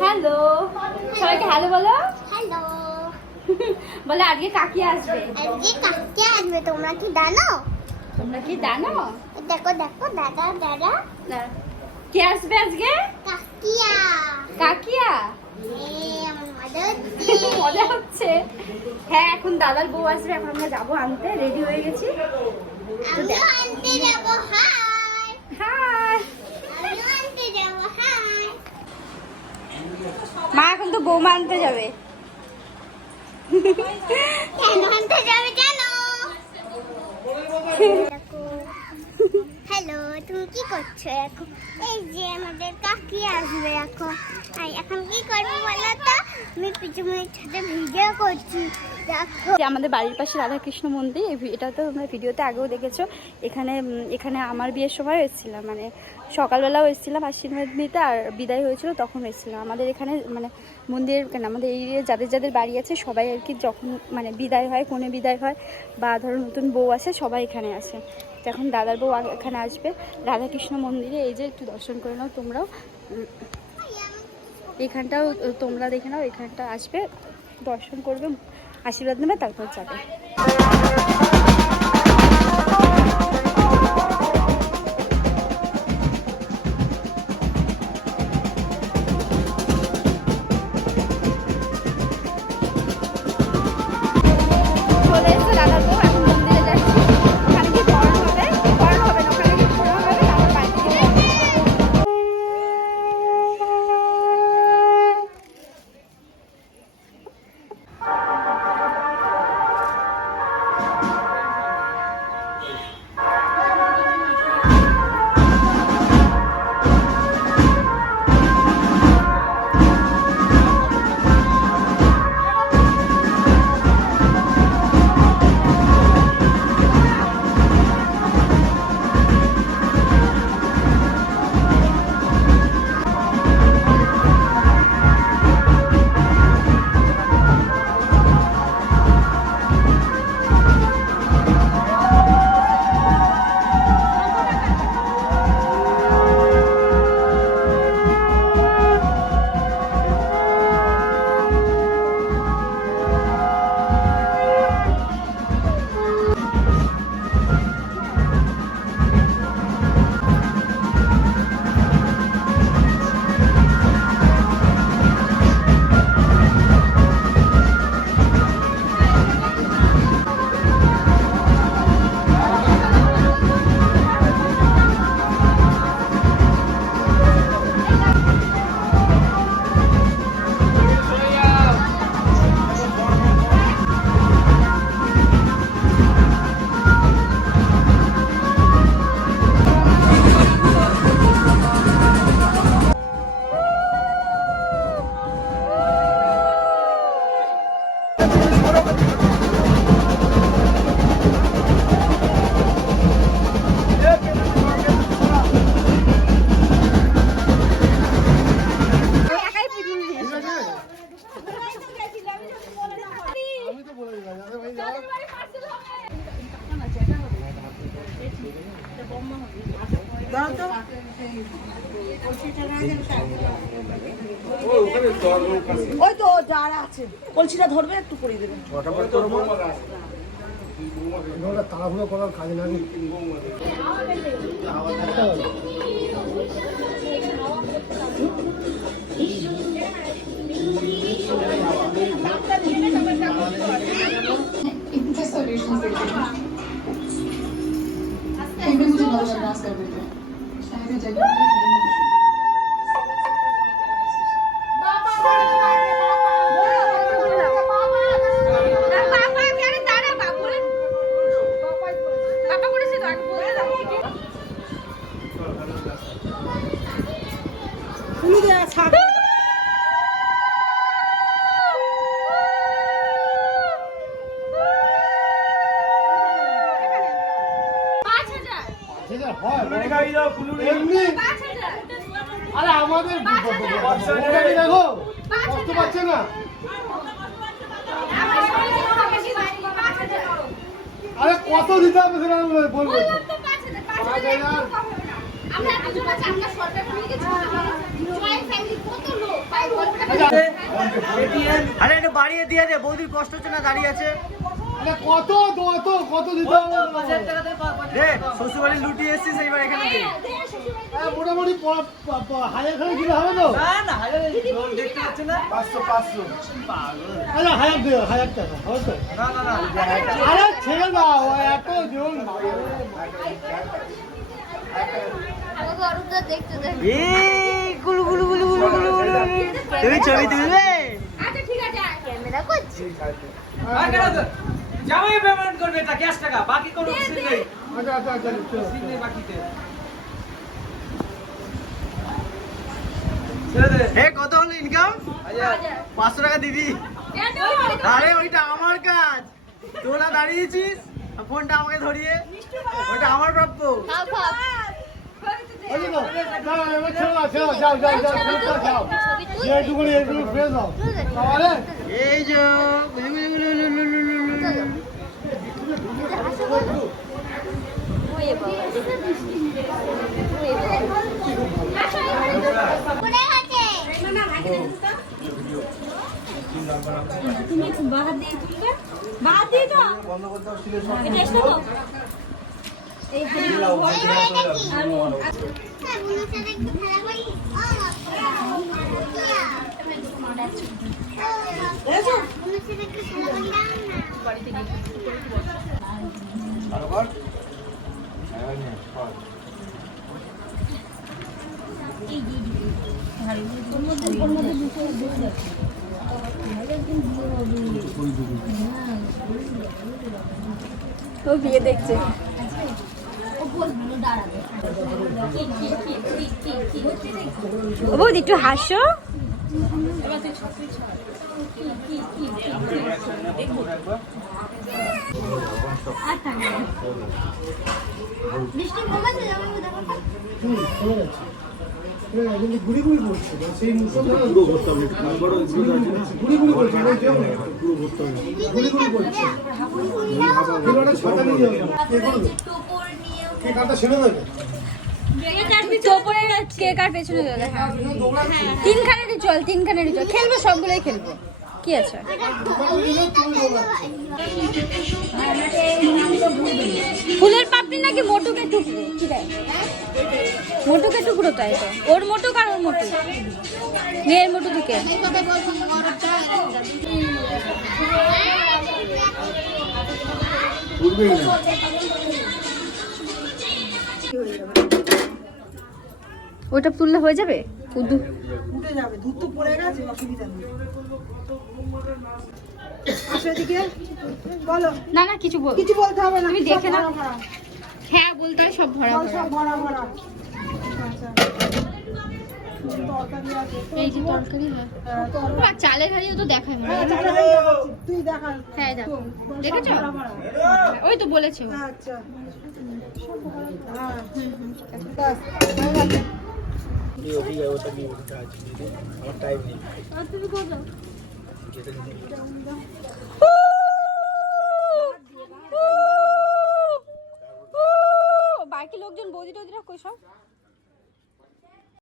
Hello, সবাইকে hello বলো। Hello বলে আজকে কাকি আসবে। আজকে কাকি আসবে, তোমরা কি জানো? তোমরা কি জানো? দেখো দেখো দাদা দাদা কে আসবে আজকে? কাকিয়া। কাকিয়া? আমার মজা হচ্ছে। মজা হচ্ছে। হ্যাঁ, এখন দাদার বউ আসবে, এখন আমরা যাবো আনতে, রেডি হয়ে গেছি। আমিও আনতে যাবো। High high. আমিও আনতে যাবো। হাই মা এখন তো বৌমা আনতে যাবে। কেন আনতে যাবে জানো? হ্যালো, তুমি কি করছো এখন? এই যে আমাদের কাকি আসবে এখন। এখন কি করবো বলো তো? আমি পিছনের ছাদে ভিডিও করছি, দেখো। আমাদের বাড়ির পাশে রাধাকৃষ্ণ মন্দির, এটা তো তোমরা ভিডিওতে আগেও দেখেছো। এখানে আমার বিয়ের সময় এসেছিলাম, মানে সকালবেলাও এসেছিলাম আশীর্বাদ নিতে, আর বিদায় হয়েছিল তখন এসেছিলাম। আমাদের এখানে মানে মন্দির কেন, আমাদের এই যাদের যাদের বাড়ি আছে সবাই আর কি, যখন মানে বিদায় হয়, কনে বিদায় হয় বা ধরো নতুন বউ আসে, সবাই এখানে আসে। তো এখন দাদার বউ এখানে আসবে রাধাকৃষ্ণ মন্দিরে। এই যে একটু দর্শন করে নাও তোমরাও, এখানটাও তোমরা দেখে নাও, এখানটা আসবে, দর্শন করবে, আশীর্বাদ নেবে, তারপর যাবে। চলে এসে দাদার বউ, এখন মন্দিরে যাচ্ছি। ওখানে কি বরণ হবে, বরণ হবে না, ওখানে কি বরণ হবে, তারপর বাড়ি থেকে যাবো। ওই তো যারা আছে কলসিটা ধরবে, একটু করে দেবেন। তাড়াহুড়ো করার কাজ না। আরে আমাদের দেখো কষ্ট পাচ্ছে না। আরে কত দিতে হবে সেটা বলবো। 5,000 আরে একটু বাড়িয়ে দিয়ে দে, বৌদির কষ্ট হচ্ছে না, দাঁড়িয়ে আছে। আরে কত দিতে হবে? দে, শ্বশুরবাড়ি লুটিয়ে এসেছিস, এইবার এখানে দে। মোটামুটি হাজার খানে দিলে হবে তো? দেখতে পাচ্ছি না। 500 আরে হাজার টাকা হবে তো? আরে ছেড়ে দাও, এত জন এই গুলু গুলু গুলু গুলু গুলু গুলু। তুমি ছবি তুলবে? ক্যামেরা করছি। জামাই পেমেন্ট করবে, এটা ক্যাশ টাকা, বাকি কোনো কিছু নেই। আচ্ছা চলো। সিট নেই বাকিতে। ছেড়ে দে। এ কত হলো ইনকাম? 500 টাকা দিবি। আরে ওইটা আমার কাজ, তোরা দাঁড়িয়েছিস ফোনটা আমাকে ধরিয়ে, ওইটা আমার প্রাপ্য। আরে না, এবার যাও। এইটুকুনি ফ্রেশ দাও। তাহলে এই যে গুলু গুলু গুলু গুলু গুলু গুলু। কোথায় আছে? হ্যাঁ, বুনুর সাথে একটু খেলা করি। বুনুর সাথে একটু খেলা করি না। ও বিয়ে দেখছে। ও বৌদি একটু হাসো। বৃষ্টি কমেছে যেমন দেখো। কিন্তু গুড়ি পড়ছে সেই মুসলমান গুড়ি পড়ছে গুড়ি পড়ছে ছটা নিয়ে কাটা ছেড়ে দেবে তোপরের কেক আর পেছনে যাবে। হ্যাঁ, তিনখানেরই চল। খেলবো, সবগুলোই খেলবো, কি আছে। ফুলের পাপড়ি নাকি মোটুকে টুকরো? কি দেয়? মোটুকে টুকরো, তাই তো। ওর মোটুক আর ওর মোটুক, মেয়ের মোটু থেকে। ওটা তুললে হয়ে যাবে? উঠে যাবে, দুধ তো পড়ে গেছে, অসুবিধা নেই। আসো এদিকে, বলো। না কিছু কিছু বলতে হবে না, তুমি সব দেখে নাও। ভরা ভরা। হ্যাঁ বলতে হয়, সব ভরা বল, ভরা। সব ভরা ভরা। আচ্ছা। তরকারি আছে। এই যে তরকারি, হ্যাঁ। তরকারি। আর চালের হাড়িও তো দেখায় মনে হ্যাঁ, হয়। চালের হাঁড়ি দেখাচ্ছি, তুই দেখা। হ্যাঁ, দেখো। সব দেখেছো? ভরা ভরা। ওই তো বলেছে ও। আচ্ছা। হ্যাঁ, ব্যাস, হয়ে গেছে। বাকি লোকজন বৌদি টৌদিরা কই সব?